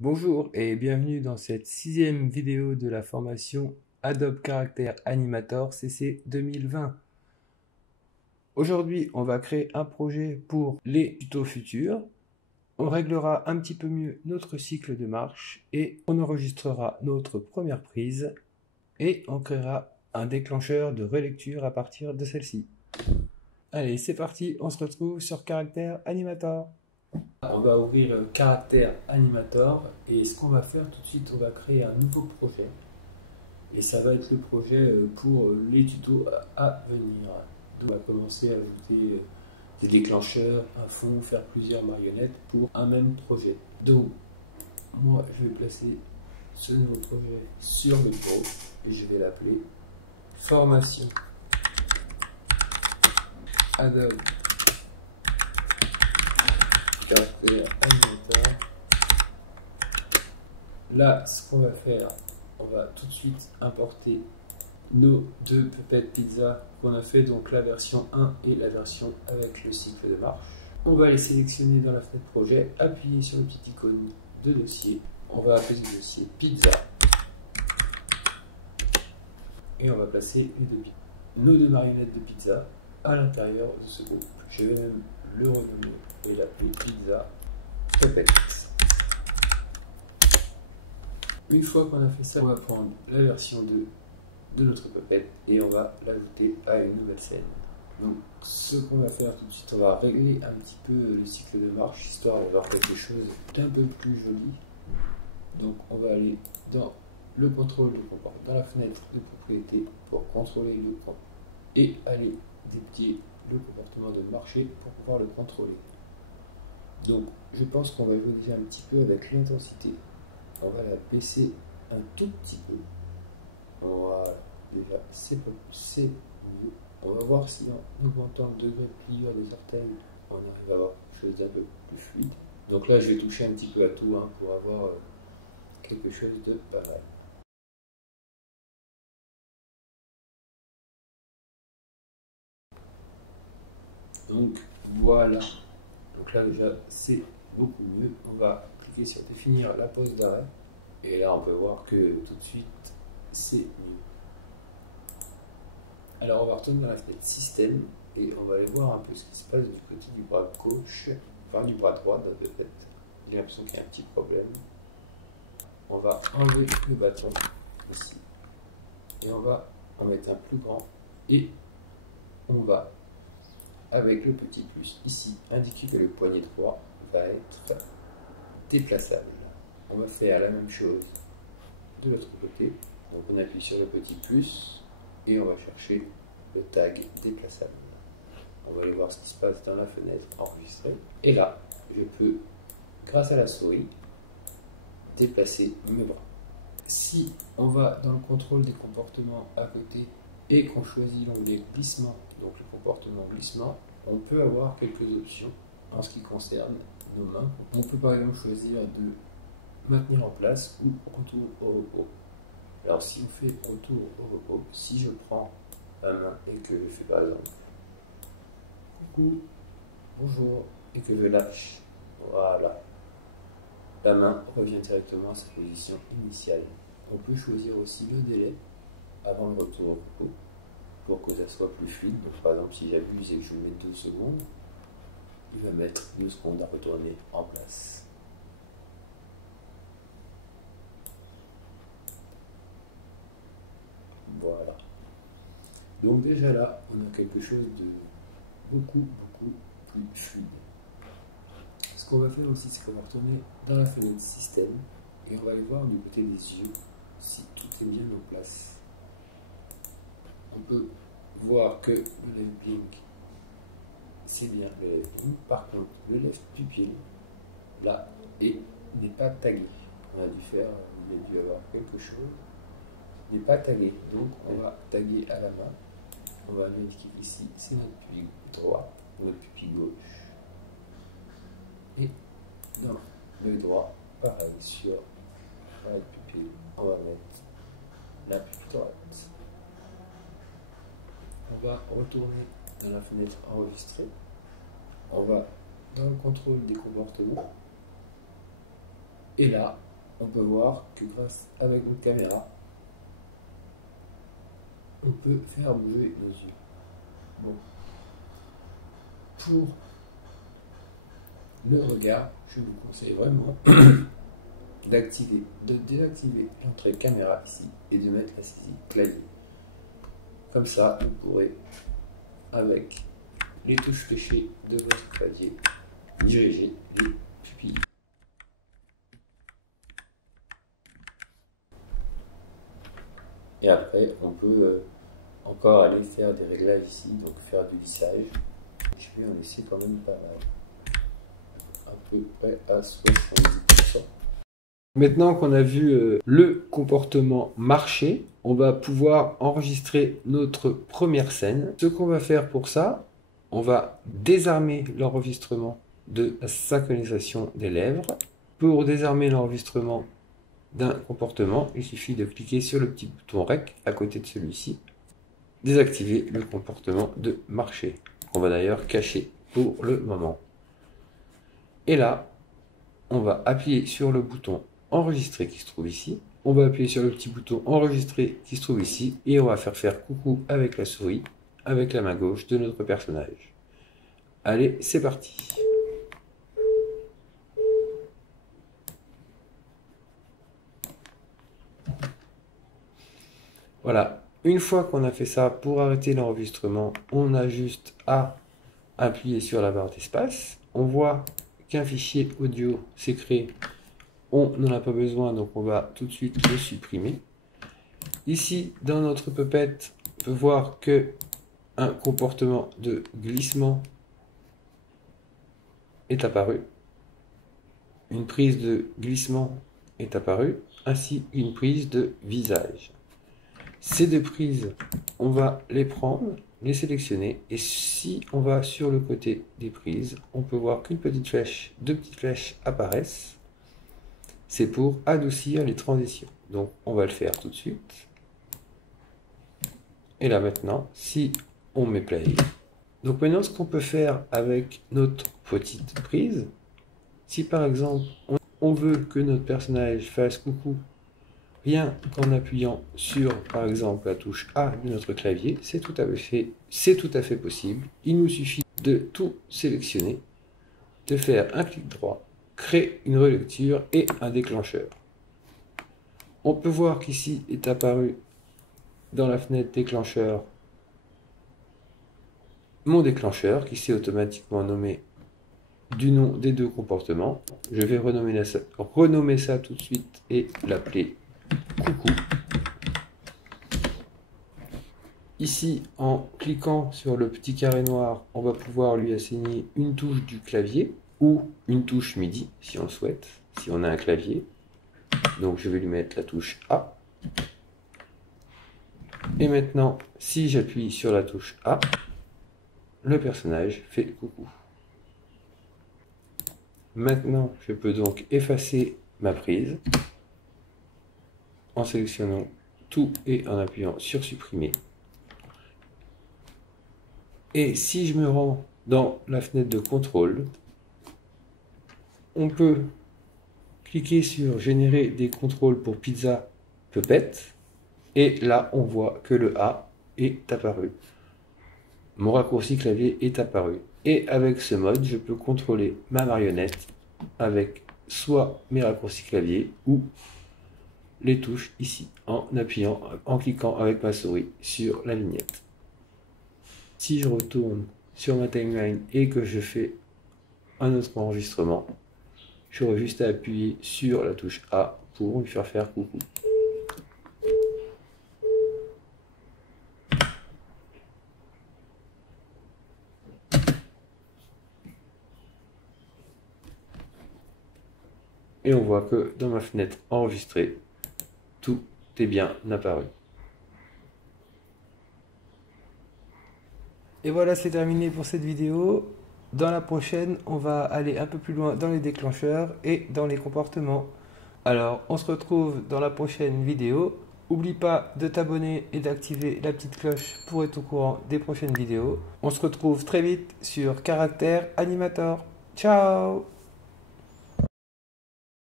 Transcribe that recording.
Bonjour et bienvenue dans cette 6e vidéo de la formation Adobe Character Animator CC 2020. Aujourd'hui, on va créer un projet pour les tutos futurs. On réglera un petit peu mieux notre cycle de marche et on enregistrera notre première prise et on créera un déclencheur de relecture à partir de celle-ci. Allez, c'est parti, on se retrouve sur Character Animator. On va ouvrir Character Animator et ce qu'on va faire tout de suite, on va créer un nouveau projet et ça va être le projet pour les tutos à venir. Donc on va commencer à ajouter des déclencheurs, un fond, faire plusieurs marionnettes pour un même projet. Donc moi je vais placer ce nouveau projet sur le bureau et je vais l'appeler Formation Adobe Character Animator. Là, ce qu'on va faire, on va tout de suite importer nos deux Puppet Pizza qu'on a fait, donc la version 1 et la version avec le cycle de marche. On va les sélectionner dans la fenêtre projet, appuyer sur le petit icône de dossier. On va appeler ce dossier Pizza et on va placer nos deux marionnettes de pizza à l'intérieur de ce groupe. Je vais même le renommer et l'appeler Pizza Puppet. Une fois qu'on a fait ça, on va prendre la version 2 de notre puppet et on va l'ajouter à une nouvelle scène. Donc ce qu'on va faire tout de suite, on va régler un petit peu le cycle de marche histoire d'avoir quelque chose d'un peu plus joli. Donc on va aller dans le contrôle de comportement, dans la fenêtre de propriété pour contrôler le compte et aller dépier le comportement de marcher pour pouvoir le contrôler. Donc je pense qu'on va jouer déjà un petit peu avec l'intensité. On va la baisser un tout petit peu. Voilà, déjà c'est mieux. On va voir si en augmentant le degré de pliure des orteils, on arrive à avoir quelque chose d'un peu plus fluide. Donc là je vais toucher un petit peu à tout pour avoir quelque chose de pas mal. Donc voilà. Donc là déjà c'est beaucoup mieux. On va cliquer sur définir la pose d'arrêt. Et là on peut voir que tout de suite c'est mieux. Alors on va retourner dans la fenêtre système et on va aller voir un peu ce qui se passe du côté du bras gauche, enfin du bras droit de fait. J'ai l'impression qu'il y a un petit problème. On va enlever le bâton ici et on va en mettre un plus grand et on va avec le petit plus ici indiquer que le poignet droit va être déplaçable. On va faire la même chose de l'autre côté. Donc on appuie sur le petit plus et on va chercher le tag déplaçable. On va aller voir ce qui se passe dans la fenêtre enregistrée. Et là, je peux, grâce à la souris, déplacer mes bras. Si on va dans le contrôle des comportements à côté et qu'on choisit l'onglet glissement, donc le comportement glissement, on peut avoir quelques options en ce qui concerne nos mains. On peut par exemple choisir de maintenir en place ou retour au repos. Alors si on fait retour au repos, si je prends ma main et que je fais par exemple coucou, bonjour et que je lâche, voilà, la main revient directement à sa position initiale. On peut choisir aussi le délai avant le retour au repos pour que ça soit plus fluide. Donc, par exemple si j'abuse et que je mets 2 secondes, il va mettre 2 secondes à retourner en place. Voilà. Donc déjà là, on a quelque chose de beaucoup plus fluide. Ce qu'on va faire aussi, c'est qu'on va retourner dans la fenêtre système et on va aller voir du côté des yeux si tout est bien en place. On peut voir que le left blink, c'est bien le left blink. Par contre, le left pupille, là, n'est pas tagué. On a dû faire, il a dû avoir quelque chose. N'est pas tagué, donc on va taguer à la main. On va indiquer ici, c'est notre pupille droit, notre pupille gauche. Et dans l'œil droit, pareil, sur la pupille, on va mettre la pupille droite. On va retourner dans la fenêtre enregistrée. On va dans le contrôle des comportements. Et là, on peut voir que grâce avec une caméra, on peut faire bouger nos yeux. Bon. Pour le regard, je vous conseille vraiment de désactiver l'entrée caméra ici et de mettre la saisie clavier. Comme ça, vous pourrez, avec les touches fléchées de votre clavier, diriger les pupilles. Et après, on peut encore aller faire des réglages ici, donc faire du lissage. Je vais en laisser quand même pas mal, à peu près à 70%. Maintenant qu'on a vu le comportement marcher, on va pouvoir enregistrer notre première scène. Ce qu'on va faire pour ça, on va désarmer l'enregistrement de la synchronisation des lèvres. Pour désarmer l'enregistrement d'un comportement, il suffit de cliquer sur le petit bouton REC à côté de celui-ci, désactiver le comportement de marcher, qu'on va d'ailleurs cacher pour le moment. Et là, on va appuyer sur le bouton enregistrer qui se trouve ici, on va appuyer sur le petit bouton enregistrer qui se trouve ici, et on va faire coucou avec la souris, avec la main gauche de notre personnage. Allez, c'est parti! Voilà, une fois qu'on a fait ça, pour arrêter l'enregistrement, on a juste à appuyer sur la barre d'espace. On voit qu'un fichier audio s'est créé, on n'en a pas besoin, donc on va tout de suite le supprimer. Ici, dans notre puppet, on peut voir que un comportement de glissement est apparu. Une prise de glissement est apparue, ainsi qu'une prise de visage. Ces deux prises, on va les prendre, les sélectionner, et si on va sur le côté des prises, on peut voir qu'une petite flèche, deux petites flèches apparaissent. C'est pour adoucir les transitions. Donc on va le faire tout de suite. Et là maintenant, si on met play. Donc maintenant, ce qu'on peut faire avec notre petite prise, si par exemple on veut que notre personnage fasse coucou rien qu'en appuyant sur, par exemple, la touche A de notre clavier, c'est tout à fait possible. Il nous suffit de tout sélectionner, de faire un clic droit, créer une relecture et un déclencheur. On peut voir qu'ici est apparu dans la fenêtre déclencheur mon déclencheur qui s'est automatiquement nommé du nom des deux comportements. Je vais renommer ça tout de suite et l'appeler coucou. Ici, en cliquant sur le petit carré noir, on va pouvoir lui assigner une touche du clavier ou une touche MIDI si on le souhaite, si on a un clavier. Donc je vais lui mettre la touche A. Et maintenant, si j'appuie sur la touche A, le personnage fait coucou. Maintenant, je peux donc effacer ma prise en sélectionnant tout et en appuyant sur supprimer. Et si je me rends dans la fenêtre de contrôle, on peut cliquer sur générer des contrôles pour Pizza Puppet et là on voit que le A est apparu. Mon raccourci clavier est apparu. Et avec ce mode, je peux contrôler ma marionnette avec soit mes raccourcis clavier ou les touches ici, en cliquant avec ma souris sur la vignette. Si je retourne sur ma timeline et que je fais un autre enregistrement, j'aurai juste à appuyer sur la touche A pour lui faire coucou. Et on voit que dans ma fenêtre enregistrée, tout est bien apparu. Et voilà, c'est terminé pour cette vidéo. Dans la prochaine, on va aller un peu plus loin dans les déclencheurs et dans les comportements. Alors, on se retrouve dans la prochaine vidéo. N'oublie pas de t'abonner et d'activer la petite cloche pour être au courant des prochaines vidéos. On se retrouve très vite sur Caractère Animator. Ciao!